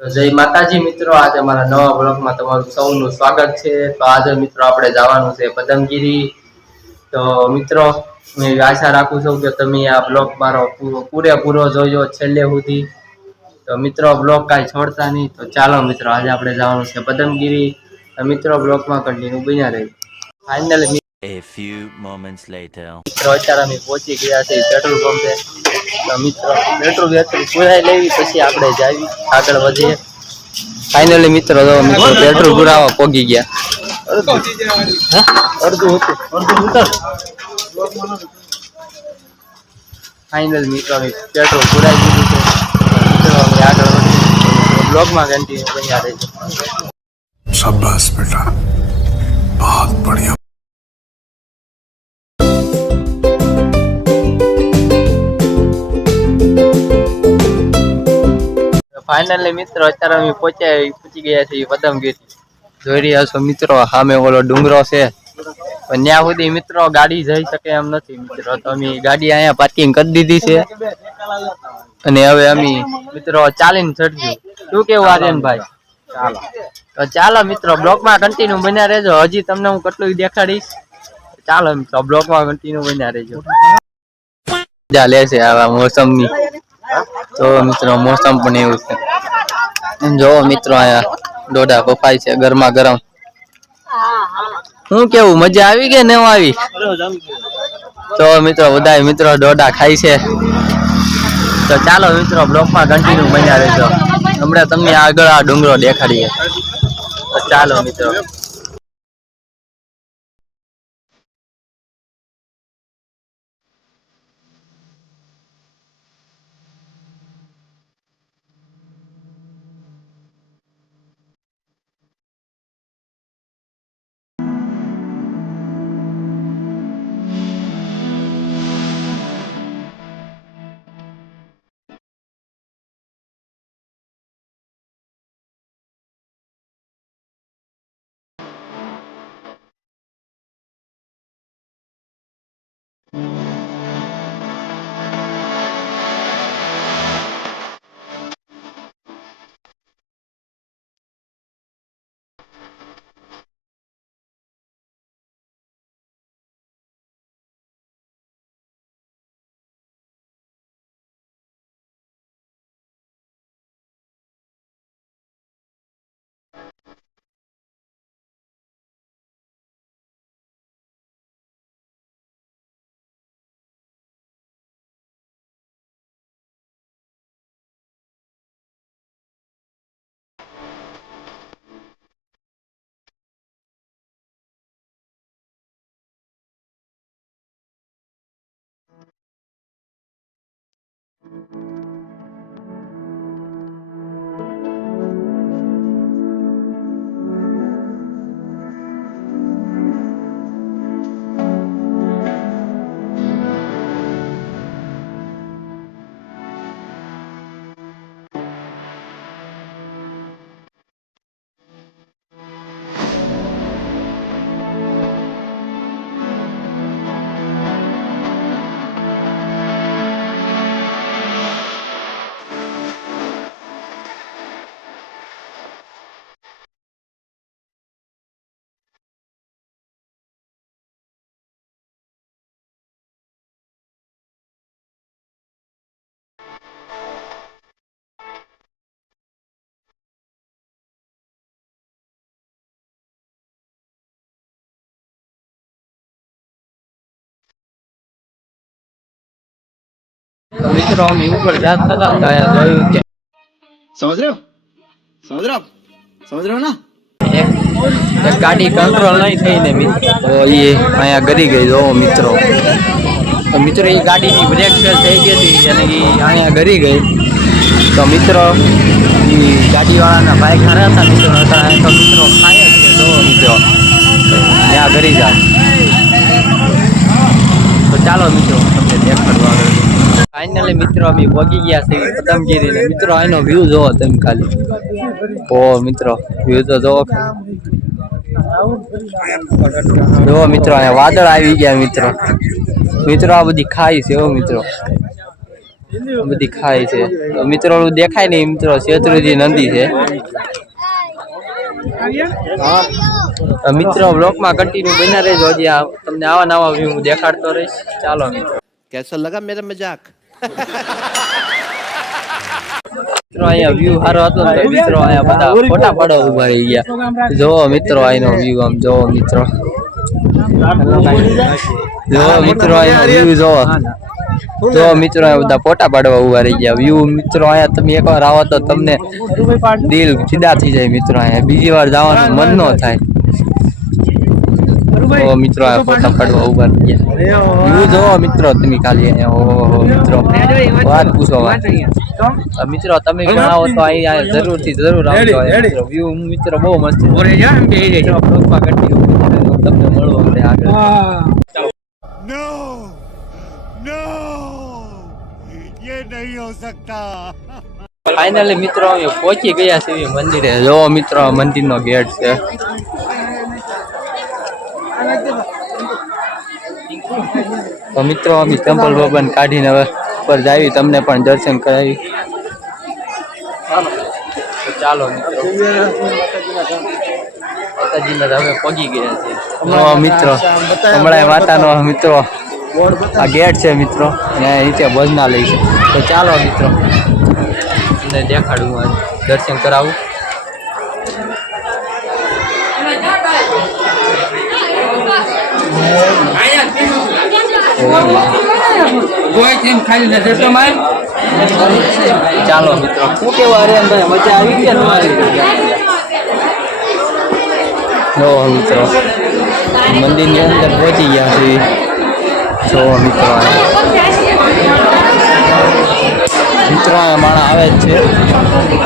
જય માતાજી મિત્રો આજે અમારા નવા બ્લોગમાં તમારું સૌનું સ્વાગત છે. તો આજે મિત્રો આપણે જવાનું છે પદમગીરી તો મિત્રો હું આશા રાખું છું કે તમે આ બ્લોગ મારો પૂરો પૂરેપૂરો જોજો છેલ્લે સુધી. તો મિત્રો બ્લોગ કાંઈ છોડતા નહીં. તો ચાલો મિત્રો આજે આપણે જવાનું છે પદમગીરી તો મિત્રો બ્લોગમાં કન્ટિન્યુ બન્યા રહી. Final A few moments later. મિત્રો અત્યારે અમે પહોંચી ગયા છે પેટ્રોલ પંપે મિત્રો પેટ્રોલ વેટ્રોલ પૂરાઈ લેવી પછી આપણે જાવી આગળ વધીએ ફાઇનલી મિત્રો જો મિત્રો પેટ્રોલ પૂરાવા પોગી ગયા અડધું હતું અડધું ફાઇનલ મિત્રો અમે પેટ્રોલ પૂરાઈ દીધું છે મિત્રો અમે આગળ વધીએ બ્લોગમાં કન્ટિન્યુ બન્યા રહેજો શાબાશ બેટા બહુ બઢિયા ફાઇનલી મિત્રો, અત્યારે અમે પહોંચ્યા પહોંચી ગયા છીએ પદમગીરી જોઈ રહ્યા છો મિત્રો, સામે ઓલો ડુંગરો છે. પણ ત્યાં સુધી મિત્રો ગાડી જઈ શકે એમ નથી મિત્રો. તો અમે ગાડી અહીંયા પાર્કિંગ કરી દીધી છે. અને હવે અમે મિત્રો ચાલીને ચડશું શું કેવું આર્યનભાઈ ચાલો તો ચાલો મિત્રો, બ્લોકમાં કન્ટિન્યુ બન્યા રહેજો. હજી તમને હું કેટલું દેખાડીશ? ચાલો મિત્રો, બ્લોકમાં કન્ટિન્યુ બન્યા રહેજો. મજા લેશે આવા મોસમની. તો મિત્રો, મોસમ પણ એવું છે. જો મિત્રો અહીંયા ડોડા બફાય છે, ગરમા ગરમ. શું કેવું, મજા આવી કે ન આવી? તો મિત્રો બધા મિત્રો ડોડા ખાય છે. તો ચાલો મિત્રો, બ્લોકમાં કન્ટિન્યુ બન્યા રહેજો. હમણાં તમને આગળ આ ડુંગરો દેખાડીએ. ચાલો મિત્રો. Mm-hmm. મિત્રો અમે ઉપર ના? ગાડી કંટ્રોલ નહીં થઈને અહીંયા ગરી ગઈ મિત્રો. તો મિત્રો એ ગાડીની બ્રેક ફેલ થઈ ગઈ હતી અને અહીંયા ગરી ગઈ. તો મિત્રો એ ગાડીવાળાના ભાઈ ખારા હતા મિત્રો. હતા મિત્રો ખાય મિત્રો. ત્યાં ગરી જાય. તો ચાલો મિત્રો. ફાઇનલી મિત્રો અમે પહોંચી ગયા છે પતંગગીરીને મિત્રો, આનો વ્યૂ જોવો તમે ખાલી. ઓ મિત્રો વ્યૂ તો જોવો જો મિત્રો, અહીંયા વાદળ આવી ગયા મિત્રો. મિત્રો, આ બધી ખાઈ છે ઓ મિત્રો. બધી ખાય છે. મિત્રો દેખાય નહીં મિત્રો, શેત્રુજી નદી છે. મિત્રો બ્લોકમાં કન્ટિન્યુ બના રહેજો હજી તમને આવા નવા વ્યૂ દેખાડતો રહીશ. ચાલો મિત્રો. કેસો લગા મેરા મજાક? મિત્રો અહીંયા વ્યૂ સારો હતો ને મિત્રો અહીંયા બધા ફોટા પાડવા ઊભા રહી ગયા. જોવો મિત્રો અહીંનો વ્યૂ આમ જોવો મિત્રો. જોવો મિત્રો અહીંનો વ્યૂ જોવો જો મિત્રો અહીંયા બધા ફોટા પાડવા ઊભા રહી ગયા. વ્યૂ મિત્રો અહીંયા તમે એકવાર આવો તો તમને દિલ ફિદા થઈ જાય મિત્રો અહીંયા. બીજી વાર જવાનું મન ન. થાય. તો મિત્રો આ ફોટા પાડવા ઊભા રહી ગયા વ્યૂ જોવો મિત્રો તમે ખાલી ઓહો મિત્રો. વાત પૂછો વાત. મિત્રો તમે જણાવો તો અહીંયા જરૂરથી જરૂર આવજો મિત્રો. વ્યૂ મિત્રો બહુ મસ્ત છે. તમને મળવા મળે આગળ. ફાઇનલી મિત્રો અમે પહોંચી ગયા છીએ મંદિરે. જો મિત્રો મંદિર મંદિરનો ગેટ છે. તો મિત્રો અમે ચંપલ ભવન કાઢીને હવે ઉપર જાવી તમને પણ દર્શન કરાવી. ચાલો મિત્રો. માતાજીના ધામે પહોંચી ગયા છે. મિત્રો હમણાં માતાનો મિત્રો આ ગેટ છે મિત્રો ને નીચે ભજનાલય છે. તો ચાલો મિત્રો. તમને દેખાડું દર્શન કરાવું. ચાલો મિત્રો મંદિરની અંદર પહોંચી ગયા છે જો મિત્રો મિત્રો માણસ આવે જ છે.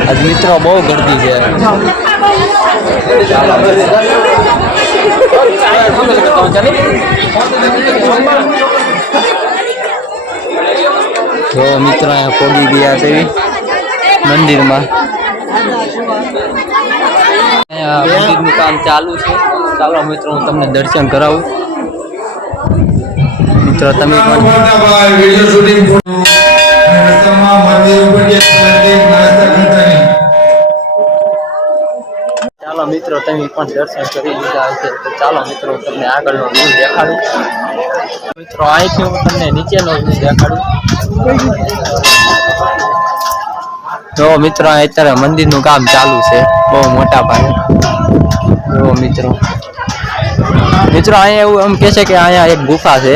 આજ મિત્રો બહુ ગરદી છે. ચાલો. જો મિત્રો અહીંયા પોગી ગયા છે મંદિરમાં. મંદિરનું કામ ચાલુ છે. ચાલો મિત્રો, હું તમને દર્શન કરાવું. મિત્રો, તમે પણ તમે પણ દર્શન કરી લીધા હશે તો ચાલો મિત્રો તમને આગળનો વ્યૂ દેખાડું. મિત્રો, અહીંથી હું તમને નીચેનો વ્યૂ દેખાડું. જો મિત્રો, અત્યારે મંદિરનું કામ ચાલુ છે, બહુ મોટા ભાઈ જો મિત્રો. મિત્રો, અહીંયા એવું એમ કે છે કે અહીંયા એક ગુફા છે.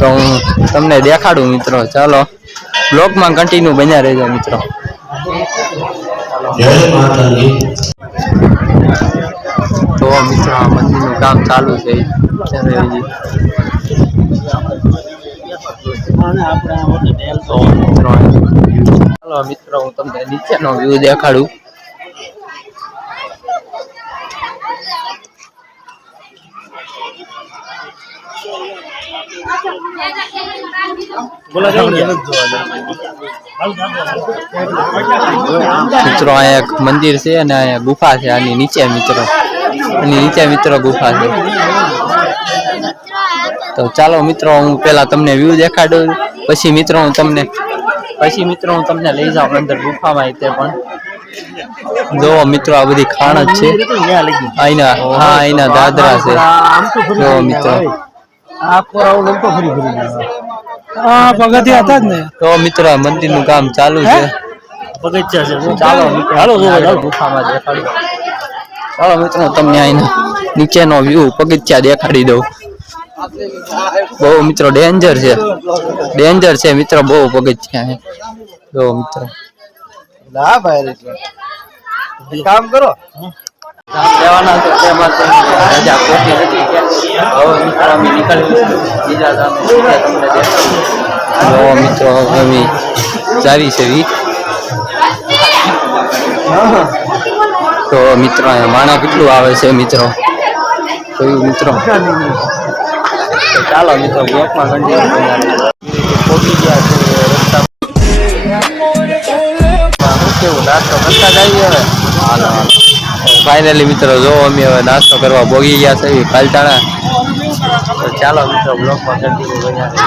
તો હું તમને દેખાડું મિત્રો, ચાલો. બ્લોગમાં કન્ટિન્યુ બન્યા રહેજો મિત્રો. તો મિત્રો મંદિરનું કામ ચાલુ છે. ચાલો મિત્રો હું તમને નીચેનો વ્યૂ દેખાડું. મિત્રો અહીંયા એક મંદિર છે અને અહીંયા ગુફા છે, આની નીચે મિત્રો. આની નીચે મિત્રો ગુફા છે. તો ચાલો મિત્રો, હું પેલા તમને વ્યૂ દેખાડું, પછી મિત્રો હું તમને, પછી મિત્રો હું તમને લઈ જાઉં અંદર ગુફામાં તે પણ. જોવો મિત્રો, આ બધી ખાણ જ છે. અહીંના, હા, અહીંના દાદરા છે. જોવો મિત્રો. પગથિયા હતા જ ને. તો મિત્રો મંદિરનું કામ ચાલુ છે. પગથિયા છે ચાલો હાલો. ગુફામાં દેખાડું ચાલો મિત્રો તમને અહીંના નીચેનો વ્યૂ પગથિયા દેખાડી દઉં. બહુ મિત્રો ડેન્જર છે. ડેન્જર છે મિત્રો બહુ પગથિયા છે. જો મિત્રો. ના ભાઈ કામ કરો. લેવાના છે તેમાં તો રજા ખોટી નથી હવે મિત્રો અમે નીકળીએ બીજા ગામે તમને દેખાડું મિત્રો અમે જાવી છે વી તો મિત્રો અહીંયા માણા કેટલું આવે છે મિત્રો? જોયું મિત્રો? ચાલો મિત્રો બ્લોકમાં કન્ટિન્યુ પહોંચી ગયા છે રસ્તા કેવું? નાસ્તો કરતા જઈએ હવે? હાલો હાલો. ફાઇનલી મિત્રો જો અમે હવે નાસ્તો કરવા ભોગી ગયા છે પાલટાણા તો ચાલો મિત્રો બ્લોકમાં કન્ટિન્યુ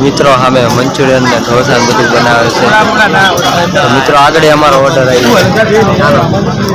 મિત્રો સામે મંચુરિયન ને બધું બનાવે છે. મિત્રો આગળ અમારો ઓર્ડર આવ્યો